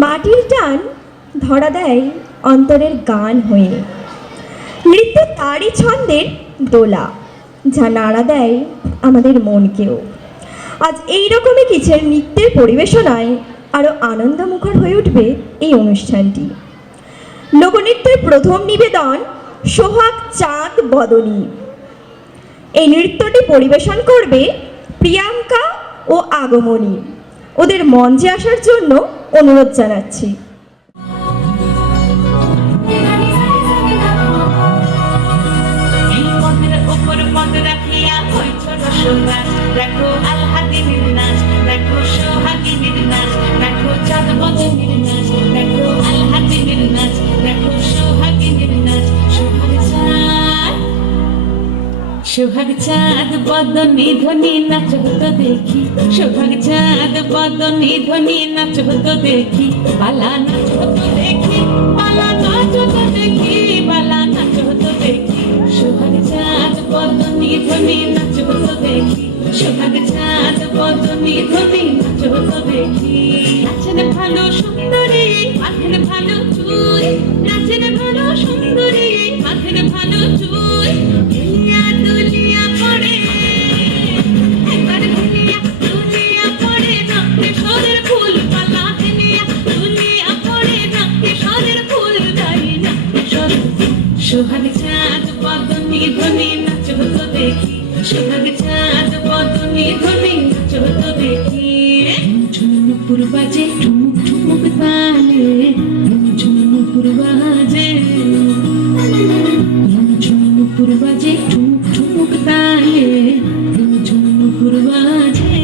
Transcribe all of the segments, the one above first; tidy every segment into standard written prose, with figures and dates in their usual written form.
মাটির টান ধরা দেয় অন্তরের গান হয়ে। নৃত্য তারই ছন্দের দোলা, যা নাড়া দেয় আমাদের মনকেও। আজ এই রকমই কিছু নৃত্যের পরিবেশনায় আরও আনন্দমুখর হয়ে উঠবে এই অনুষ্ঠানটি। লোকনৃত্যের প্রথম নিবেদন সোহাগ চাঁদ বদনী। এই নৃত্যটি পরিবেশন করবে প্রিয়াঙ্কা ও আগমনী। ওদের মঞ্চে আসার জন্য অনুরোধ জানাচ্ছি। দেখো আলহাদিনীর নাচ, দেখো সোহাগিনীর নাচ, দেখো চাঁদ বদনীর নাচ, দেখো আলহাদিনীর নাচ, দেখো সোহাগিনীর নাচ। সোহাগ চাঁদ বদনী ধ্বনি নাচ হতো দেখি, সোহাগ চাঁদ বদনী ধ্বনি নাচ হতো দেখি, বালা নাচ হতো দেখি, বালা নাচ হতো দেখি, বালা নাচ হতো দেখি। সোহাগ চাঁদ বদনী ধ্বনি নাচ হতো দেখি, সোহাগ চাঁদ বদনী ধ্বনি নাচ হতো দেখি। নাচেন ভালো সুন্দরী, মাথের ভালো চুল, নাচেন ভালো সুন্দরী, মাথের ভালো চুল। দুলিয়া দুলিয়া পড়ে, একবার দুলিয়া দুলিয়া পড়ে, নাচে সরের ফুল পালা দুলিয়া দুলিয়া পড়ে, নাচে সরের ফুল দাই নাচে সরের। সোহাগ চাঁদ বদনী ধ্বনি নাচ হতো দেখি, সোহাগ চাঁদ বদনী ধ্বনি নাচ হতো দেখি। ঝুমুর বাজে ঠুমুক ঠুমুক তালে, ঝুমুর বাজে ঝুমুর বাজে ঠুমুক ঠুমুক তালে, ঝুমুর বাজে।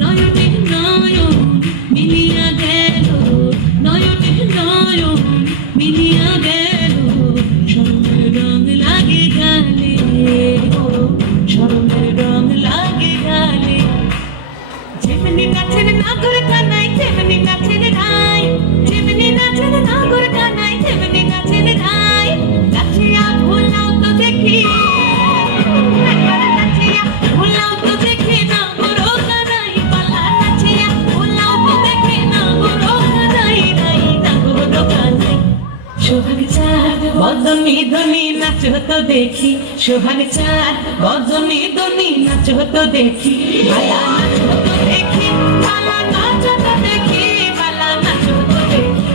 নয়নে নয়ন মিলিয়া গেল, নয়নে নয়ন মিলিয়া গেল, স্বর্ণের রং লাগে গালে, স্বর্ণের রং লাগে গালে। যেমনি নাচের নাগর কানাই, তেমনি নাচের রাই, যেমনি নাচের নাগর কানাই, তেমনি নাচের রাই। নাচিয়া ভোলাও তো দেখি, একবার নাচিয়া ভোলাও তো দেখি, নাগর কানাই পালা নাচিয়া ভোলাও তো দেখি, নাগর কানাই রাই, নাগর কানাই। সোহাগ চাঁদ বদনী ধ্বনি নাচ হতো দেখি, সোহাগ চাঁদ বদনী ধ্বনি নাচ হতো দেখি, বালা নাচ হতো দেখি, বালা নাচ হতো দেখি, বালা নাচ হতো দেখি।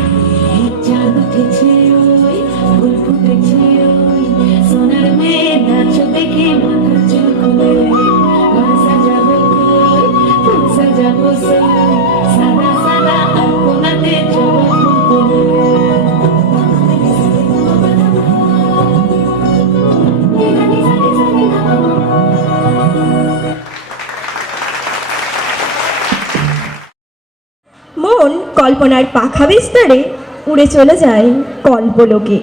চাঁদ উঠেছে ওই, ফুল ফুটেছে ওই, সোনার মেয়ে নাচ দেখি মাথার চুল খুলে। ঘর সাজাবো কই, ফুল সাজাবো সই, সাদা সাদা আলপনাতে জবা ফুল তোলে। মন কল্পনার পাখা বিস্তারে উড়ে চলে যায় কল্পলোকে।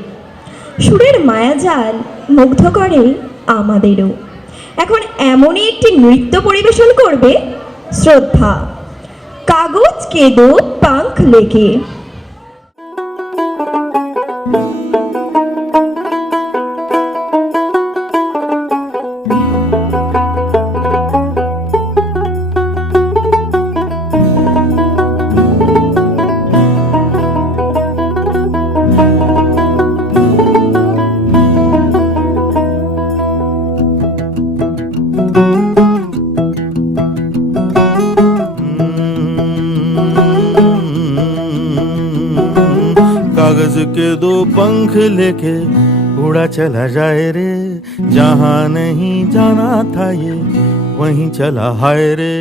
সুরের মায়াজাল মুগ্ধ করে আমাদেরও। এখন এমনই একটি নৃত্য পরিবেশন করবে শ্রদ্ধা, কাগজ কে দো পাঙ্খ লেকে। कागज के दो पंख लेके उड़ा चला जाए रे, जहाँ नहीं जाना था ये वहीं चला हाय रे।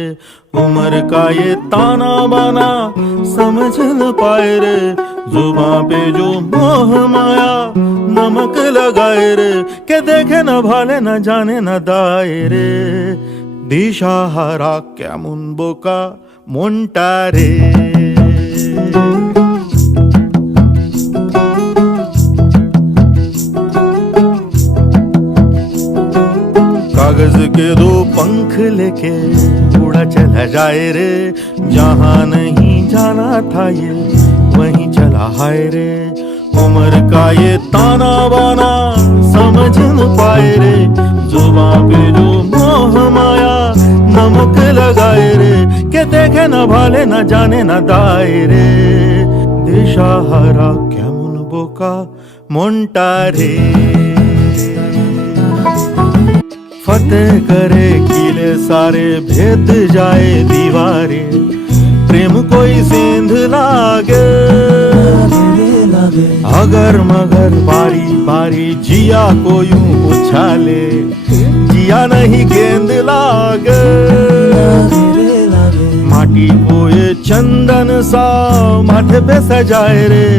उम्र का ये ताना बाना समझ न पाए रे, जुबां पे जो मोह माया नमक लगाए रे, के देखे न भाले न जाने न दाए रे। दिशाहारा केमन बोका মনটা রে। कागज के दो पंख लेके उड़ा चला जाए रे, जहाँ नहीं जाना था ये वहीं चला हाय रे। उम्र का ये ताना बाना समझ न पाए रे, जुबां पे जो मोह माया नमक लगाए रे, के দেখে না ভালে না জানে না দায়রে, দিশাহারা কেমন বোকা মনটা রে। फतेह करे किले सारे भेद जाए दीवारे, प्रेम कोई सेंध लागे अगर मगर बारी बारी जिया को यूं उछाले, जिया नहीं गेंद लागे माटी को ये चंदन सा माथे पे सजाए रे,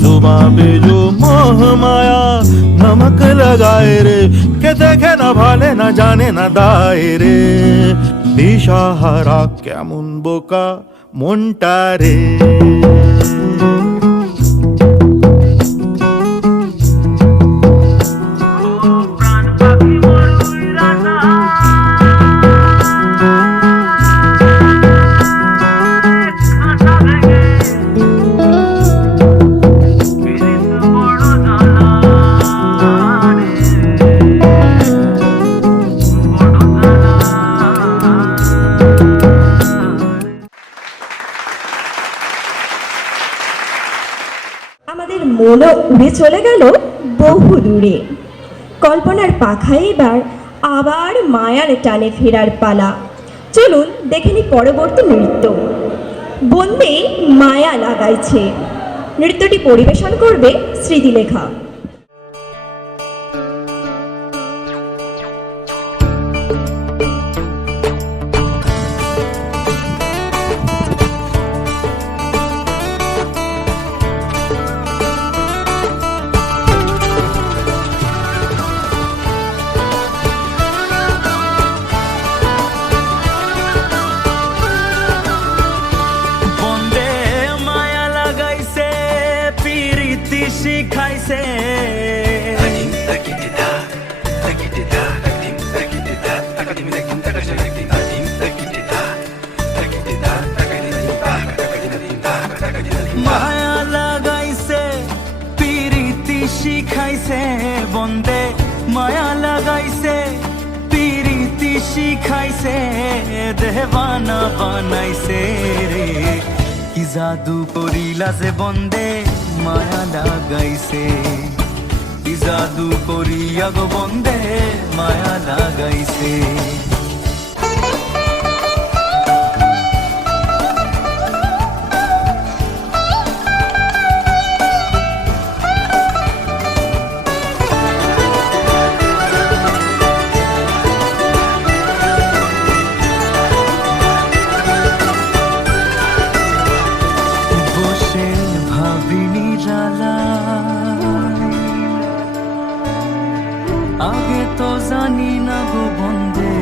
जुबां पे जो मोह माया नमक लगाए रे, के देखे ना भाले ना जाने ना दायरे, दिशाहारा केमन बोका মনটা রে। আমাদের মনও উড়ে চলে গেল বহু দূরে। কল্পনার পাখায় এবার আবার মায়ার টানে ফেরার পালা। চলুন দেখে নি পরবর্তী নৃত্য। বন্দে মায়া লাগাইছে, নৃত্যটি পরিবেশন করবে স্মৃতিলেখা। শিখাইছে মায়া লাগাইছে পিরিতি শিখাইছে বন্দে, মায়া লাগাইছে পিরিতি শিখাইছে, দেবানা বানাইছে রে, কি জাদু করিলা যে বন্দে মায়া লাগাইছে, কি জাদু করিয়া গো বন্দে মায়া লাগাইছে। আগে তো জানি না গো বন্দে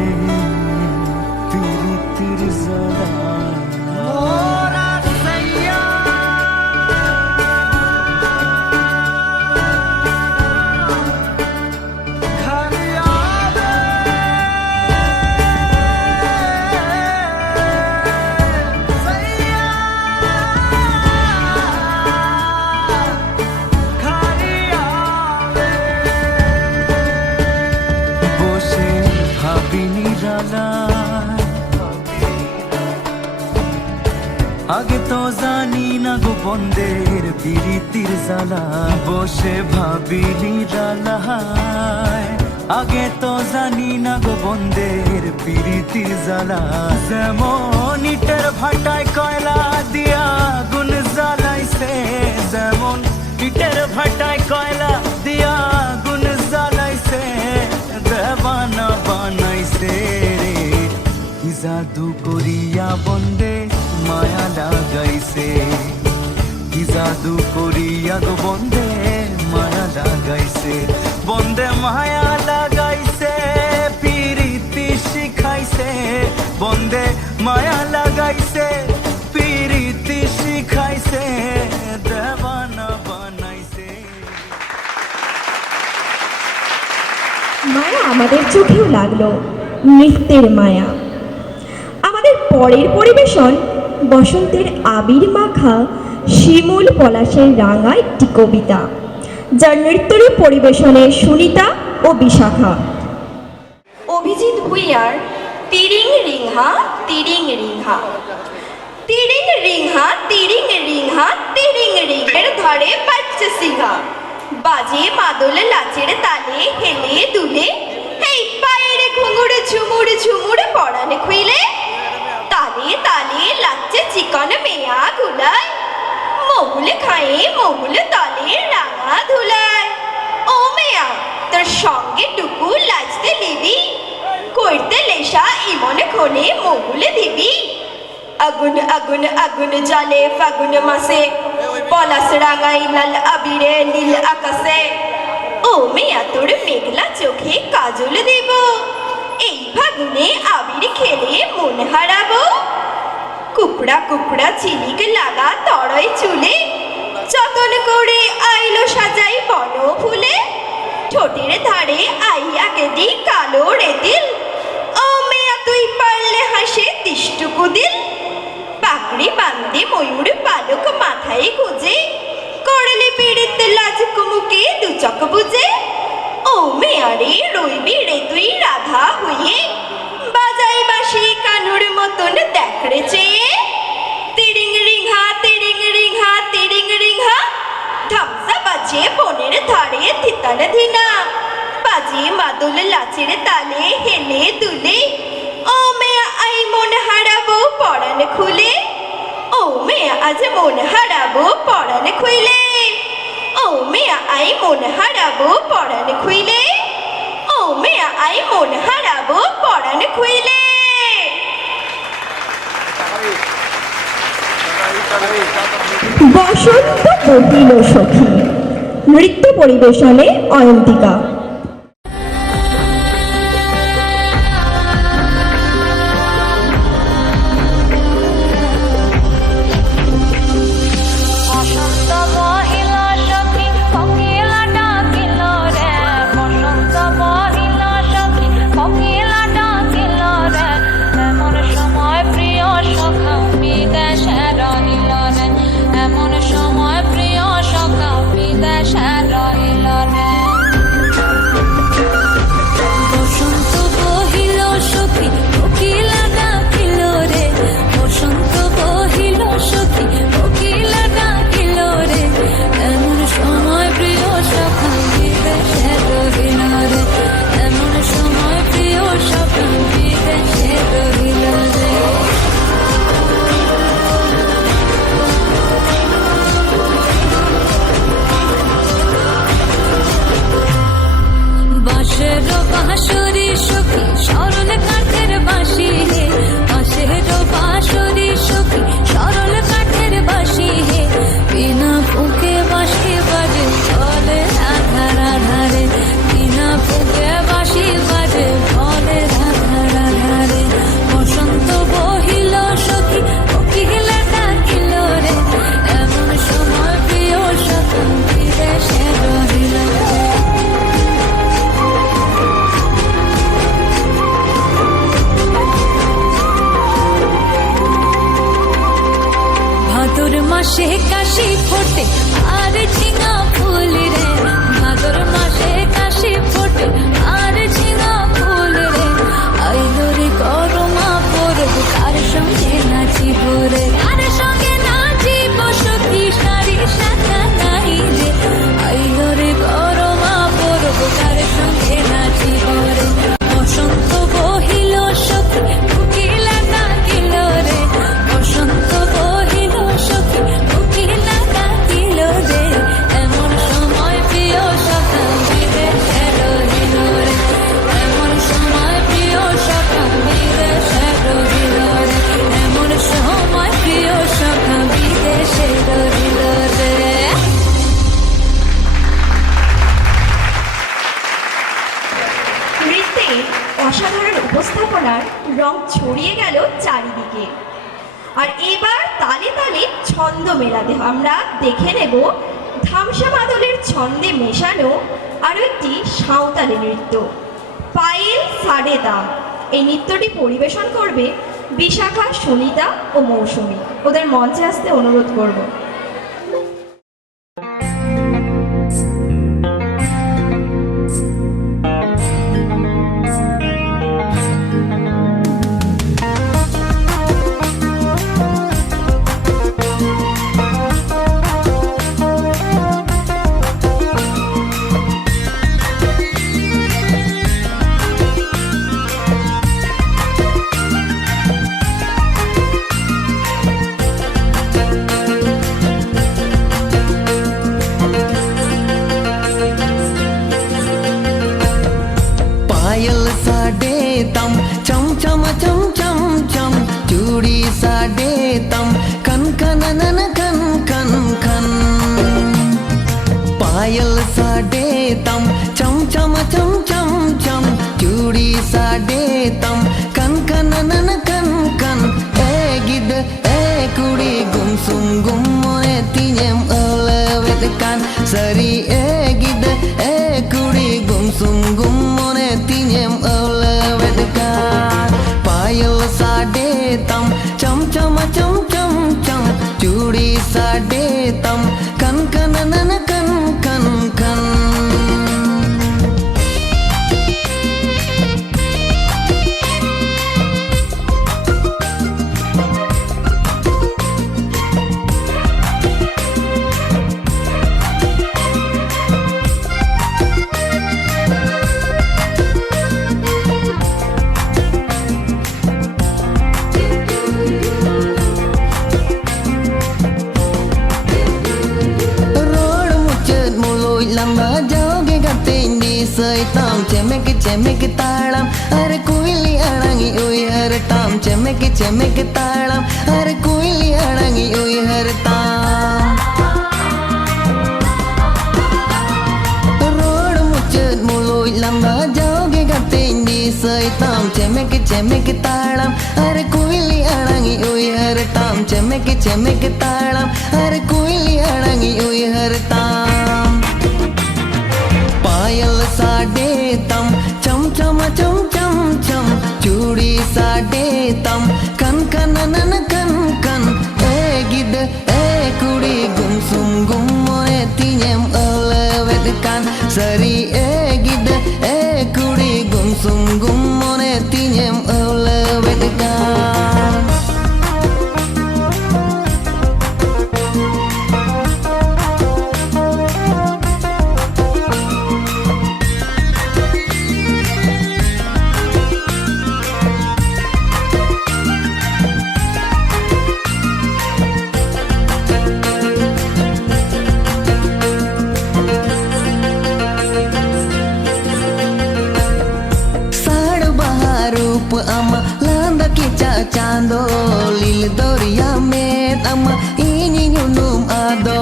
পিরিতির জ্বালা, আগে তো জানি না গো বন্দের পিরিতির জ্বালা, বসে ভাবিনি জ্বালা, আগে তো জানি না গো বন্দের পিরিতির জ্বালা, যেমন ইটের ভাটায় কয়লা দিয়া গুণ জ্বালাইছে, যেমন ইটের ভাটায় কয়লা দিয়া গুণ জ্বালাইছে, দেবানা বানাইছে রে, কি জাদু করিয়া বন্দে মায়া লাগাইছে, কি জাদু করিয়া গো বন্দে মায়া লাগাইছে, বন্দে মায়া লাগাইছে পিরিতি শিখাইছে, বন্দে মায়া লাগাইছে পিরিতি শিখাইছে, দেবানা বানাইছে। মায়া আমাদের চোখেও লাগলো, নৃত্যের মায়া। আমাদের পরের পরিবেশন বসন্তের আবির মাখা শিমুল পলাশের রাঙা একটি কবিতা, যার নৃত্যরূপ পরিবেশনে সুনিতা ও বিশাখা। অভিজিৎ ভুইয়ার তিরিং রিংহা তিরিং রিংহা, তিরিং রিংহা তিরিং রিংহা, তিরিং রিংয়ের ধরে বাচ্চা সিংহা, বাজে মাদল লাচের তালে হেলে দুলে, এই পায়ের ঘুঙুড় ঝুমুর ঝুমুর পড়ানে খুইলে, তালে তালে লাচে চিকন মেয়া গুলায়, মহুল খায়ে মহুল তলে রাঙা ধুলায়। ও মেয়া তোর সঙ্গে টুকু লাচতে লিবি, করতে লেশা ইমন খনে মহুল দিবি। আগুন আগুন আগুন জ্বলে ফাগুন মাসে, পলাশ রাঙাই লাল আবিরে নীল আকাশে। ও মেয়া তোর মেঘলা চোখে কাজল দেব, এই ফাগুনে আবির খেলে মন হারাবো। কুকড়া কুকড়া ঝিলিক লাগা তরয় চুলে, যতন করে আইলো সাজাই বন ফুলে, ঠোঁটের ধারে আইয়া গেদি কালো রেতিল। ও মেয়া তুই পারলে হাসে তিষ্টুকু দিল, পাকড়ি বান্ধে ময়ূর পালক মাথায় গুজে, করলে পীড়িত লাজ কুমুকে দু চক বুঝে। ও মেয়ারে রইবি রে তুই রাধা হইয়ে, বাজাই বাসি কানুর মতন দেখরে চেয়ে। তিরিং রিংহা তিরিং রিংহা তিরিং রিংহা, ধামসা বাজে বনের ধারে থিতান ধিনা, বাজে মাদল লাচের তালে হেলে দুলে। ও মেয়া আই মন হারাবো পরাণ খুলে, ও মেয়া আজ মন হারাবো পরাণ খুইলে। ও মেয়া আই মন হারাবো পরাণ খুইলে, ও মেয়া আই মন হারাবো পরাণ খুইলে। বসন্ত বহিল সখী, নৃত্য পরিবেশনে অয়ন্তিকা। মাসে কাশি ফোটে আর ঝিঙা ফুল রে, ভাদর মাসে কাশি ফোটে আর ঝিঙা ফুল রে। আইলো রে করমা পরব, কার সঙ্গে নাচিব রে, কার সঙ্গে নাচিব সখী সারি সাথা নাই রে। আইলো রে করমা পরব, কার সঙ্গে নাচিব রে। বসন্ত বহিল সখী কোকিলা ডাকিল রে, বসন্ত বহিল সখী কোকিলা ডাকিল রে। এমন সময় প্রিয় সখা বিদেশে রহিল রে, এমন সময় প্রিয় সখা বিদেশে রহিল রে, এমন সময় প্রিয় সখা বিদেশে রহিল রে। নৃত্যের অসাধারণ উপস্থাপনার রং ছড়িয়ে গেল চারিদিকে। আর এবার তালে তালে ছন্দ মেলাতে আমরা দেখে নেব ধামসা মাদলের ছন্দে মেশানো আরও একটি সাঁওতালি নৃত্য, পায়েল সাড়ে দাম। এই নৃত্যটি পরিবেশন করবে বিশাখা, সুনিতা ও মৌসুমী। ওদের মঞ্চে আসতে অনুরোধ করব। साडे तम चम चम चम चम चम चूड़ी साडे तम कन कन नन कन कन ए गिद ए कुड़ी गुमसुम गुम मोए तिnyem elewet kan sari e गिद ए कुड़ी गुमसुम गुम मोए तिnyem elewet kan पायल साडे तम चम चम चम चम चम चूड़ी साडे तम कन कन नन कन कन कन lamba jaoge gatendi saitam chemek talam are kuili arangi oi har tam chemek talam are kuili arangi oi har tam road muchet muloi lamba jaoge gatendi saitam chemek talam are kuili arangi oi har tam chemek talam are kuili arangi oi har tam पायल साडे तम चम चम चम चम चम चूड़ी साडे तम कन कन नन कन कन ए गिद ए कुड़ी गुमसुम गुम मोए तिnyem elewet kan sari e गिद ए कुड़ी गुमसुम गुम मोए तिnyem elewet kan ama landa kica cando lil doria met ama ini nyunum ado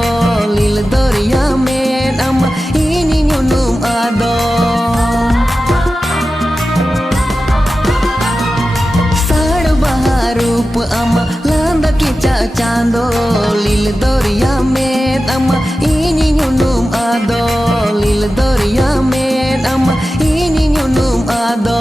lil doria met ama ini nyunum ado sad baharup ama landa kica cando lil doria met ama ini nyunum ado lil doria met ama ini nyunum ado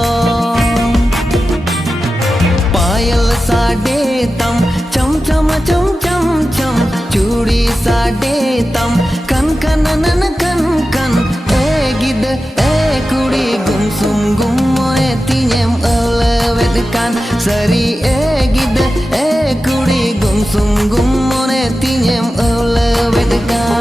पायल साडे तम चम चम चम चम चम चूड़ी साडे तम कन कन नन कन कन ए गिद ए कुड़ी गुमसुम गुम मोए तिnyem elewet kan sari e गिद ए कुड़ी गुमसुम गुम मोए तिnyem elewet kan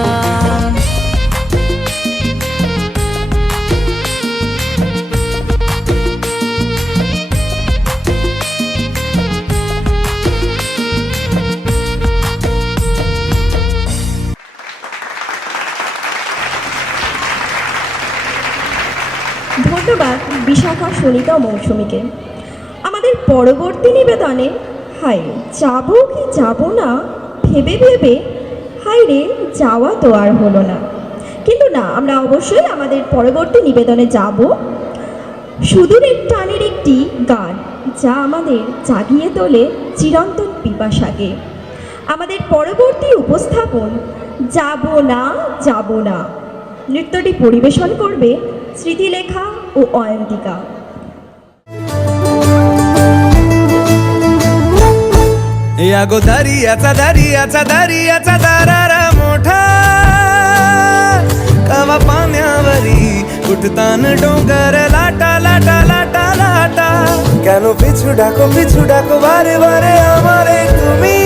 ধন্যবাদ বিশাখা সুনিতা মৌসুমীকে। আমাদের পরবর্তী নিবেদনে হাই যাবো কি যাবো না ভেবে ভেবে হাই রে যাওয়া তো আর হলো না। কিন্তু না, আমরা অবশ্যই আমাদের পরবর্তী নিবেদনে যাব সুদূরের টানের একটি গান যা আমাদের জাগিয়ে তোলে চিরন্তন পিপাসাকে। আমাদের পরবর্তী উপস্থাপন যাবো না যাবো না। নৃত্যটি পরিবেশন করবে স্মৃতিলেখা ও অয়ন্তিকা। यागो दर्याचा दारारा मोठा कवा पाण्यावरी उठतान डोंगर लाटा लाटा लाटा लाटा কেন পিছু ডাকো বারে বারে আমারে তুমি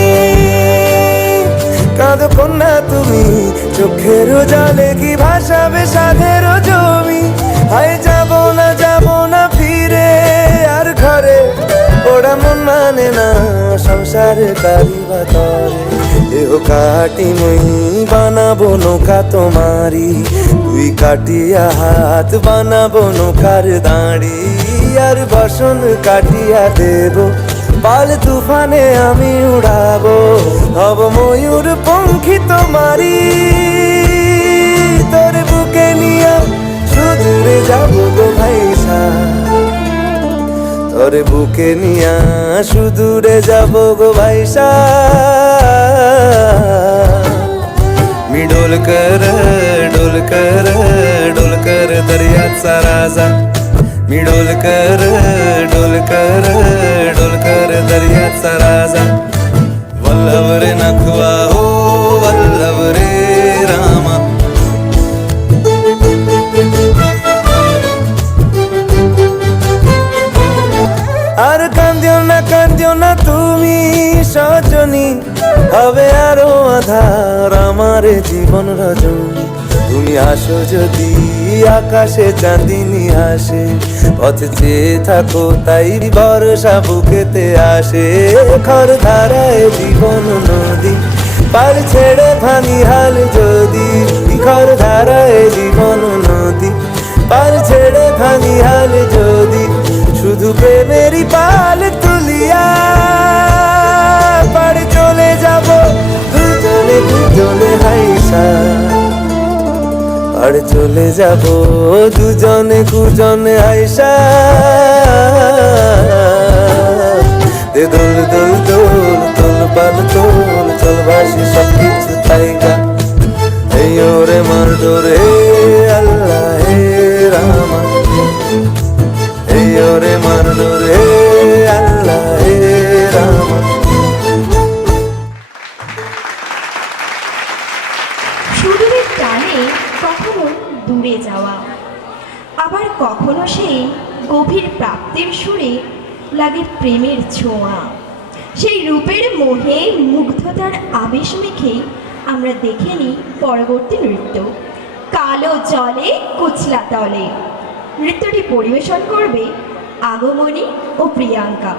কাঁদো কন্যা তুমি চোখের জলে কি ভাসাবে সাধের জমি হায় যাব না ফিরে আর ঘরে ওরা মন মানে না সংসার কারিবা তরে এহ কাটি মই বানাবো নৌকা তোমারি তুই কাটিয়া হাত বানাবো নৌকার দাঁড়ি আর বসন কাটিয়া দেব পাল তুফানে আমি উড়াবো হব ময়ূর পঙ্খী তোমারি তোর বুকে করে বুকে নিয়া সুদূরে যাব গো ভাইসা मी डोल कर दर्याचा राजा मी डोल कर दर्याचा राजा वल्लभ रे नखवा हो वल्लभ रे रामा আর কান্দিও না তুমি সজনী হবে আরো আধার আমার জীবন রজনী তুমি আসো যদি আকাশে চাঁদিনী আসে পথে চেয়ে থাকো তাই বর্ষা বুকেতে আসে খর ধারায় জীবন নদী পার ছেড়ে ভাঙি হাল যদি খর ধারায় জীবন নদী পার ছেড়ে ভাঙি হাল যদি শুধু প্রেমেরই পাল তুলিয়া পার চলে যাব দুজনে হাইসা পার চলে যাব দুজনে হাইসা দে দোল দোল দোল তোল পাল তোল চল ভাসি সব কিছু তাইগা এই ওরে মার ডোরে আল্লাহ হে রামা এই ওরে মার ডোরে আল্লাহ হে রামা সুদূরের টানে কখনো দূরে যাওয়া, আবার কখনো সেই গভীর প্রাপ্তির সুরে লাগে প্রেমের ছোঁয়া। সেই রূপের মোহে মুগ্ধতার আবেশ মেখে আমরা দেখে নিই পরবর্তী নৃত্য কালো জলে কুচলা তলে। নৃত্যটি পরিবেশন করবে আগমনী ও প্রিয়াঙ্কা।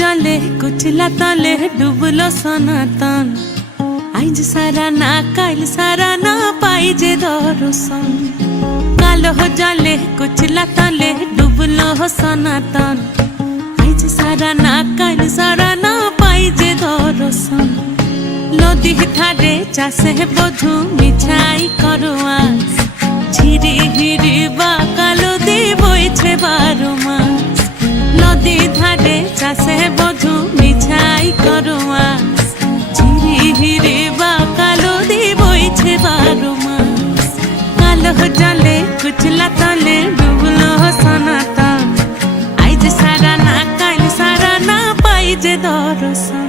जले कुचला तले डुबलो सनातन आइज सारा ना काल सारा ना पाइजे दर्शन कालो जले कुचला तले डुबलो सनातन आइज सारा ना काल सारा ना पाइजे दर्शन नदी ठारे चासे बधु मिठाई करवा झिरी हिरी बा कालो दे बइछे 12 मास नदी ধারে চাষে বধু মিঠাই করোয়া ঝিরি হিরে বা কালো দি বইছে 12 মাস কালো জলে কুচলা তলে ডুবলো সনাতন আইজ সারা না কাল সারা না পাইজে দর্শন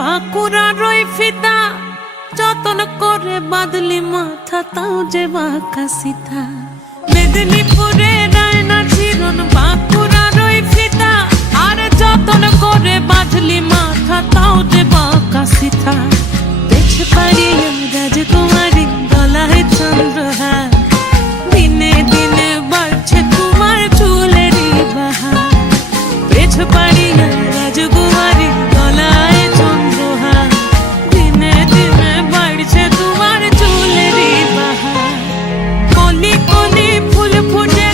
বাঁকুড়া রই ফিতা যতন করে বাদলি মাথা তাও যে বাঁকা সিথা মেদিনীপুরে রায়না চিরন বাঁকুড়া রই ফিতা আর যতন করে বাদলি মাথা তাও যে বাঁকা সিথা দেখে পারি রাজকুমারী গলায় চন্দ্রহার দিনে দিনে বাড়ছে তোমার চুলেরই বাহার দেখে পারি রাজকুমারী গলায় ফুল ফুটে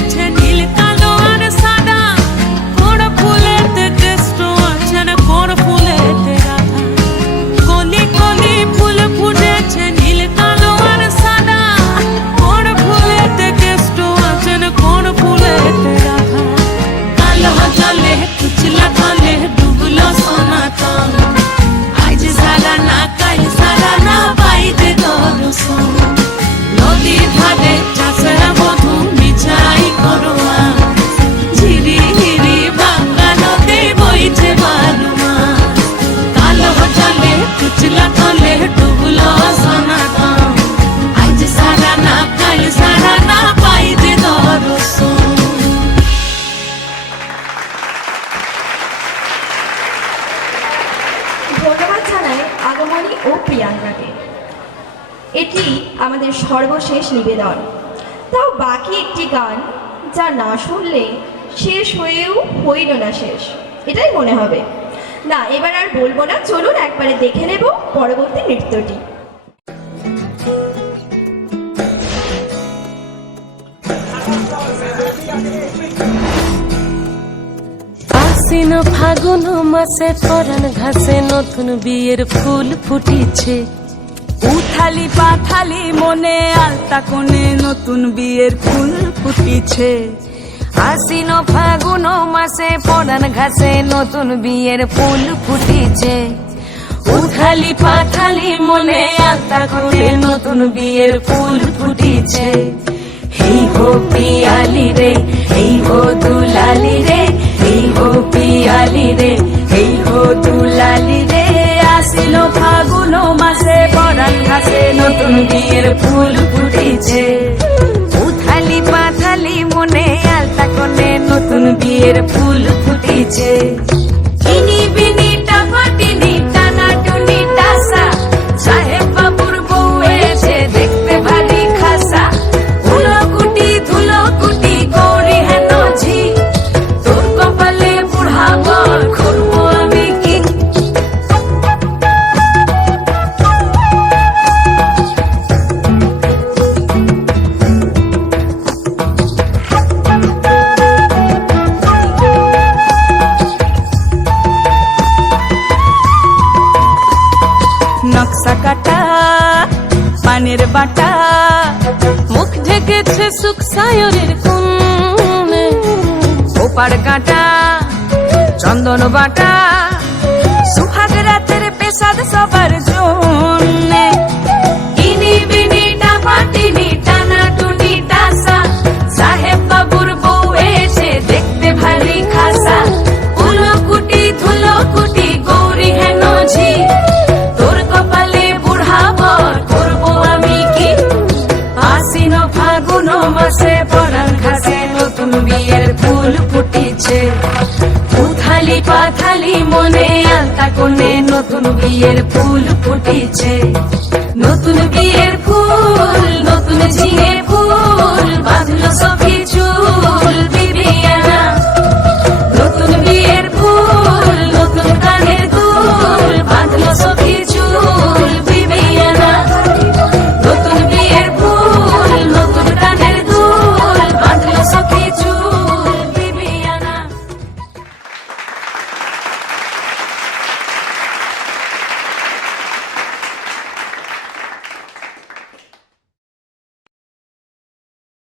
এটি আমাদের সর্বশেষ নিবেদন। তাও বাকি একটি গান যা না শুনলে শেষ হয়েও হইল না শেষ, এটাই মনে হবে না। এবার আর বলবো না, চলুন একবারে দেখে নেব পরবর্তী নৃত্যটি। আশ্বিন ফাগুন মাসে পরাণ ঘাসে নতুন বিয়ের ফুল ফুটিছে। উথালি পাথালি মনে আলতা কোণে নতুন বিয়ের ফুল ফুটিছে। আশ্বিন ফাগুন মাসে পরাণ ঘাসে নতুন বিয়ের ফুল ফুটিছে। উথালি পাথালি মনে আলতা কোণে নতুন বিয়ের ফুল ফুটিছে। এই হো পিয়ালি রে, এই হো দুলালি রে, এই হো পিয়ালি রে, এই হো দুলালি রে। আসিল ফাগুন মাসে পরাণ ঘাসে নতুন বিয়ের ফুল ফুটিছে। উথালি পাথালি মনে আলতা কোণে নতুন বিয়ের ফুল ফুটিছে। ইনি বিনি টাপাটিনি টানা টুনি টাসা, সাহেব বাবুর বউ এসে দেখতে ভারী খাসা। ধুলো কুটি গৌরী হেন ঝি, তোর কপালে বুড়া বল করবো আমি কি। নকশা কাটা পানের বাটা, মুখ ঢেকেছে সুখ সায়রের কোণে। ওপার কাটা চন্দন বাটা, সুহাগ রাতের পেশাদ সবার জন্যে। ইনি বিনি টাপাটিনি টানা টুনি টাসা, সাহেব বাবুর বউ এসে দেখতে ভারী খাসা। ধুলো কুটি গৌরী হেন ঝি, তোর কপালে বুড়া বর করবো আমি কি। আশ্বিন ফাগুন মাসে পরাণ ঘাসে নতুন বিয়ের ফুল ফুটিছে। উথালি পাথালি মনে আলতা কোণে নতুন বিয়ের ফুল ফুটিছে।